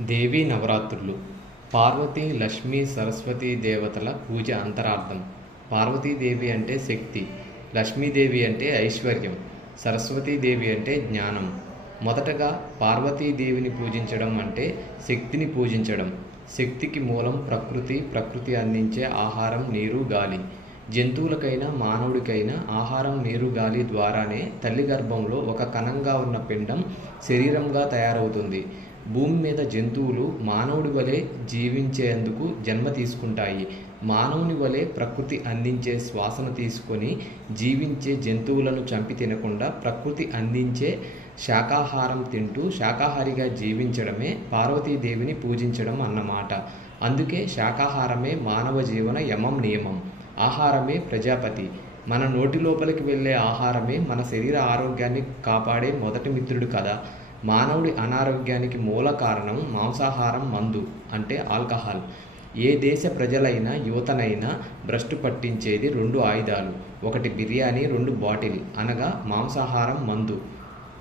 దేవీ నవరాత్రులు పార్వతీ లక్ష్మీ సరస్వతీ దేవతల పూజ అంతరార్థం. పార్వతీదేవి అంటే శక్తి, లక్ష్మీదేవి అంటే ఐశ్వర్యం, సరస్వతీదేవి అంటే జ్ఞానం. మొదటగా పార్వతీదేవిని పూజించడం అంటే శక్తిని పూజించడం. శక్తికి మూలం ప్రకృతి, ప్రకృతి అందించే ఆహారం, నీరు, గాలి. జంతువులకైనా మానవుడికైనా ఆహారం, నీరు, గాలి ద్వారానే తల్లి గర్భంలో ఒక కణంగా ఉన్న పిండం శరీరంగా తయారవుతుంది. భూమి మీద జంతువులు మానవుడి వలె జీవించేందుకు జన్మ తీసుకుంటాయి. మానవుని వలె ప్రకృతి అందించే శ్వాసను తీసుకొని జీవించే జంతువులను చంపి తినకుండా ప్రకృతి అందించే శాకాహారం తింటూ శాకాహారిగా జీవించడమే పార్వతీదేవిని పూజించడం అన్నమాట. అందుకే శాకాహారమే మానవ జీవన యమం నియమం. ఆహారమే ప్రజాపతి. మన నోటి లోపలికి వెళ్ళే ఆహారమే మన శరీర ఆరోగ్యాన్ని కాపాడే మొదటి మిత్రుడు కదా. మానవుడి అనారోగ్యానికి మూల కారణం మాంసాహారం, మందు అంటే ఆల్కహాల్. ఏ దేశ ప్రజలైనా యువతనైనా భ్రష్టు పట్టించేది రెండు ఆయుధాలు, ఒకటి బిర్యానీ, రెండు బాటిల్ అనగా మాంసాహారం, మందు.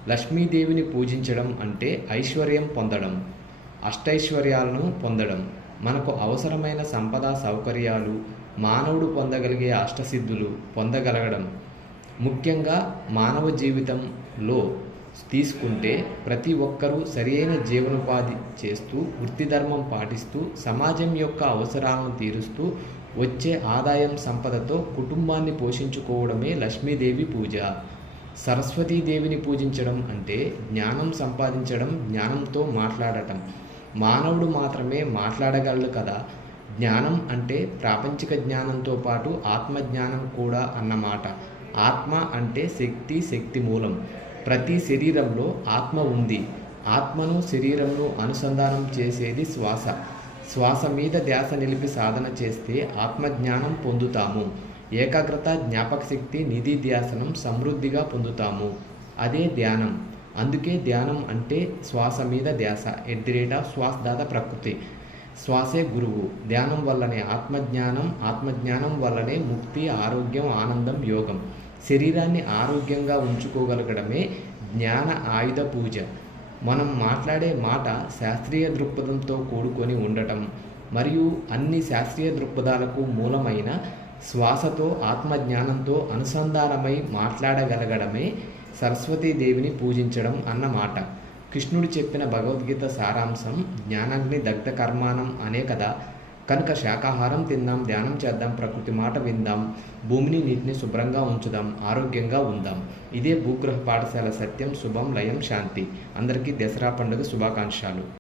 లక్ష్మీదేవిని పూజించడం అంటే ఐశ్వర్యం పొందడం, అష్టైశ్వర్యాలను పొందడం, మనకు అవసరమైన సంపద సౌకర్యాలు, మానవుడు పొందగలిగే అష్టసిద్ధులు పొందగలగడం. ముఖ్యంగా మానవ జీవితంలో తీసుకుంటే ప్రతి ఒక్కరూ సరియైన జీవనోపాధి చేస్తూ, వృత్తి ధర్మం పాటిస్తూ, సమాజం యొక్క అవసరాలను తీరుస్తూ వచ్చే ఆదాయం సంపదతో కుటుంబాన్ని పోషించుకోవడమే లక్ష్మీదేవి పూజ. సరస్వతీదేవిని పూజించడం అంటే జ్ఞానం సంపాదించడం, జ్ఞానంతో మాట్లాడటం. మానవుడు మాత్రమే మాట్లాడగలడు కదా. జ్ఞానం అంటే ప్రాపంచిక జ్ఞానంతో పాటు ఆత్మజ్ఞానం కూడా అన్నమాట. ఆత్మ అంటే శక్తి, శక్తి మూలం. ప్రతి శరీరంలో ఆత్మ ఉంది. ఆత్మను శరీరంను అనుసంధానం చేసేది శ్వాస. శ్వాస మీద ధ్యాస నిలిపి సాధన చేస్తే ఆత్మజ్ఞానం పొందుతాము. ఏకాగ్రత, జ్ఞాపక శక్తి, నిధి ధ్యాసనం సమృద్ధిగా పొందుతాము. అదే ధ్యానం. అందుకే ధ్యానం అంటే శ్వాస మీద ధ్యాస. శ్వాసదాత ప్రకృతి. శ్వాసే గురువు. ధ్యానం వల్లనే ఆత్మజ్ఞానం, ఆత్మజ్ఞానం వల్లనే ముక్తి, ఆరోగ్యం, ఆనందం, యోగం. శరీరాన్ని ఆరోగ్యంగా ఉంచుకోగలగడమే జ్ఞాన ఆయుధ పూజ. మనం మాట్లాడే మాట శాస్త్రీయ దృక్పథంతో కూడుకొని ఉండటం మరియు అన్ని శాస్త్రీయ దృక్పథాలకు మూలమైన శ్వాసతో, ఆత్మజ్ఞానంతో అనుసంధానమై మాట్లాడగలగడమే సరస్వతీదేవిని పూజించడం అన్నమాట. కృష్ణుడు చెప్పిన భగవద్గీత సారాంశం జ్ఞానాగ్ని దగ్ధ కర్మాణం అనే కదా. కనుక శాకాహారం తిందాం, ధ్యానం చేద్దాం, ప్రకృతి మాట విందాం, భూమిని, నీటిని శుభ్రంగా ఉంచుదాం, ఆరోగ్యంగా ఉందాం. ఇదే భూగృహ పాఠశాల సత్యం, శుభం, లయం, శాంతి. అందరికీ దసరా పండుగ శుభాకాంక్షలు.